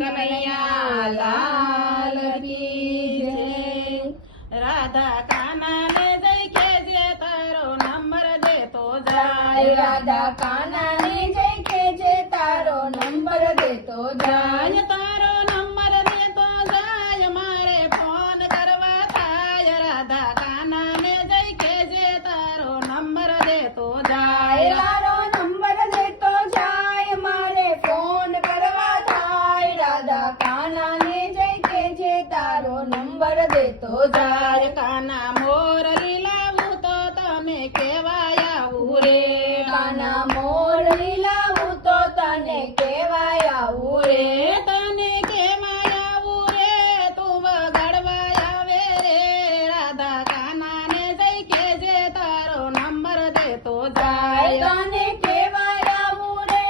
કનૈયા લાલ કી જય। રાધા કાના ને જઈ કેજે તારો નંબર દેતો જાય। રાધા કાના ને જઈ કેજે તારો નંબર દેતો જાય। તારો નંબર દેતો જાય મારે ફોન કરવા થાય। રાધા કાના ને જઈ કેજે તારો નંબર દેતો જાય। તારો નંબર દેતો જાય મારે ફોન કરવા થાય। રાધા કાના ને જઈ કેજે તારો નંબર દેતો જાય। કાના મોરલી લાવું તો તને કેવાય આવું રે। કાના મોરલી લાવું તો તને કેવાય આવું રે। તને કેવાય આવું રે તું વગાડવા આવે રે। રાધા કાના ને જઈ કેજે તારો નંબર દેતો જાય। તને કેવાય આવું રે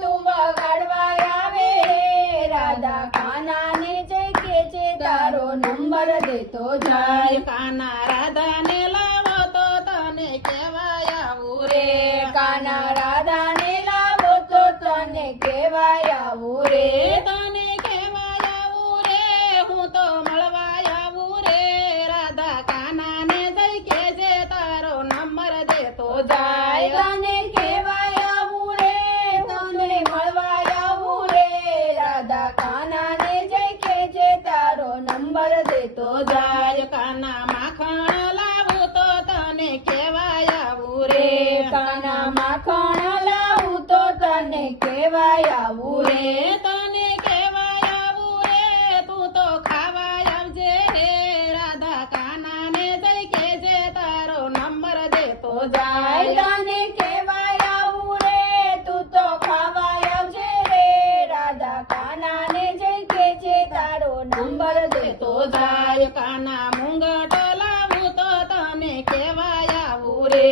તું વગાડવા આવે રે। રાધા કાના ને જઈ કેજે તારો નંબર દેતો જાય। કાના રાધા ને લાવો તો તને કેવાય આવું રે। કાના રાધા ને લાવો તો તને કેવાય આવું રે। તને કેવાય આવું રે હું તો મળવા આવું રે। રાધા કાના ને જઈ કેજે તારો નંબર દેતો જાય। તને કેવાય આવું રે તને મળવા આવું રે। રાધા કાના ને જઈ કેજે તારો નંબર દેતો જાય। કાના માખણ લાવું તો તને કેવાય આવું રે। કાના માખણ લાવું તો તને કેવાય આવું રે। તને કેવાય આવું રે તું તો ખાવા આવજે રે। રાધા કાના ને જઈ કેજે તારો નંબર દેતો જાય। તને કેવાય આવું રે તું તો ખાવા આવજે રે। રાધા કાના ને જઈ કેજે તારો નંબર દેતો જાય। કાના મુંગટ લાવું તો તને કેવાય આવું રે।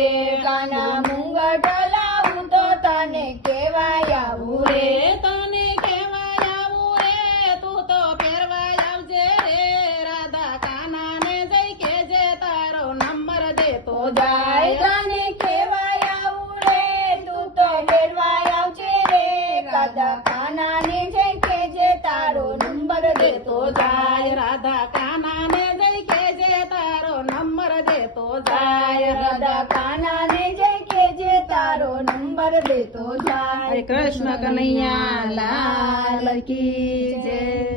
કાના મુંગટ લાવું તો તને કેવાય આવું રે। તને કેવાય આવું રે તું તો પહેરવા આવજે રે। રાધા કાના ને જઈ કેજે તારો નંબર દેતો જાય। તને કેવાય આવું રે તું તો પહેરવાય આવજે રે। રાધા કાના ને જઈ કેજે તારો નંબર દેતો જાય। રાધા કાના ને જઈ કેજે તારો નંબર દેતો જાય। રાધા કાના ને જઈ કેજે તારો નંબર દેતો જાય। હરે કૃષ્ણ કનૈયા લાલ કી જય।